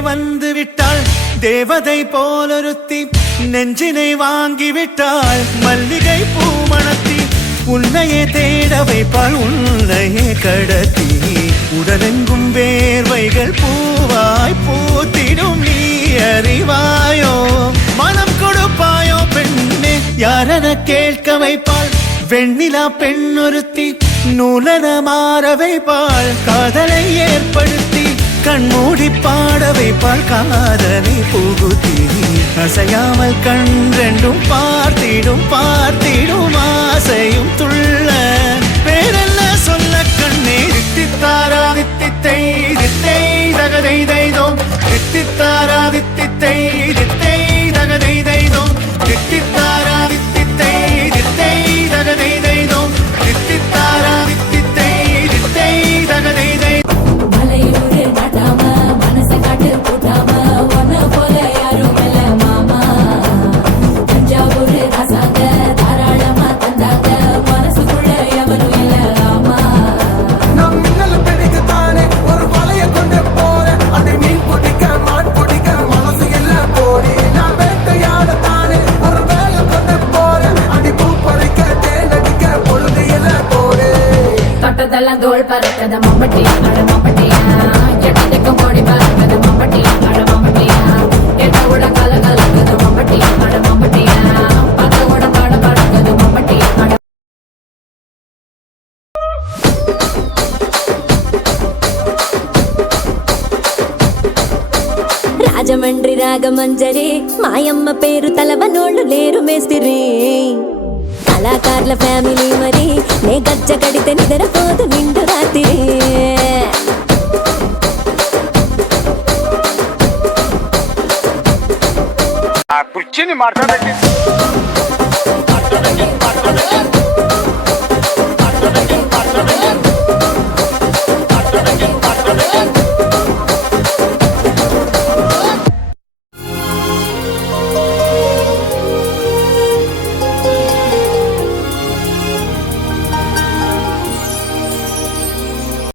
வந்து விட்டாள் தேவதை போலொருத்தி நெஞ்சினை வாங்கிவிட்டாள் மல்லிகை பூமணத்தி உன்னையே தேட வைப்பாள் உன்னையே கடத்தி உடலெங்கும் வேர்வைகள் பூவாய் பூத்திடும் நீ அறிவாயோ மனம் கொடுப்பாயோ பெண்ணே யாரென கேட்க வைப்பாள் வெண்ணிலா பெண்ணொருத்தி நூலன மாற வைப்பாள் காதலை ஏற்படுத்தி கண்மூடி பாட வைப்பாள் காதலை புகுத்தி அசையாமல் கண் ரெண்டும் பார்த்திடும் பார்த்திடும் ஆசையும் துள்ள பேரெல்ல சொல்ல கண்ணே தித்தித்தாரா தித்தித்தை தித்தை தகதை தைதோம் தித்தித்தாரா தித்தித்தை தித்தை தகதை தைதோம் தித்தித்தாரா தித்தித்தை தித்தை தகதை தைதோம் தித்தித்தாரா தித்தித்தை தித்தை தகதை தைதோம் மலையூரு நாட்டாம மனசை காட்டு கூட்டாம ஒன்ன போல யாரும் இல்ல மாமா தஞ்சாவூரு ராசாங்க தாராளமா தந்தாங்க மனசுக்குள்ள எவரும் இல்ல ஆமா நம் மின்னல் பிடிக்கு தானே ஒரு வலைய கொண்டு போற அதை மீன் பிடிக்க மான் பிடிக்க மனசு இல்ல போடி நான் வேட்டையாட தானே ஒரு வேலை கொண்டு போற அடி பூ பறிக்க தேனடிக்க பொழுது இல்ல போடு தொட்டதெல்லாம் தோல் பறக்கத மம்பட்டி அட மம்பட்டியா கெட்டதுக்கும் ஓடி பறக்கத மம்பட்டி அட மம்பட்டியா கெட்ட உட கல கலக்கத மம்பட்டி அட மம்பட்டியா பத்த உட பாட பறக்கத மம்பட்டி அட రాజమండ్రి రాగమంజరి మాయమ్మ పేరు తలవనోళ్ళు లేరు మేస్తిరి కళాకారుల ఫ్యామిలీ మరి నే గజ్జ కడితే నిద్రపోదు నిండు రాత్రి కుర్చీని మాట్లాడండి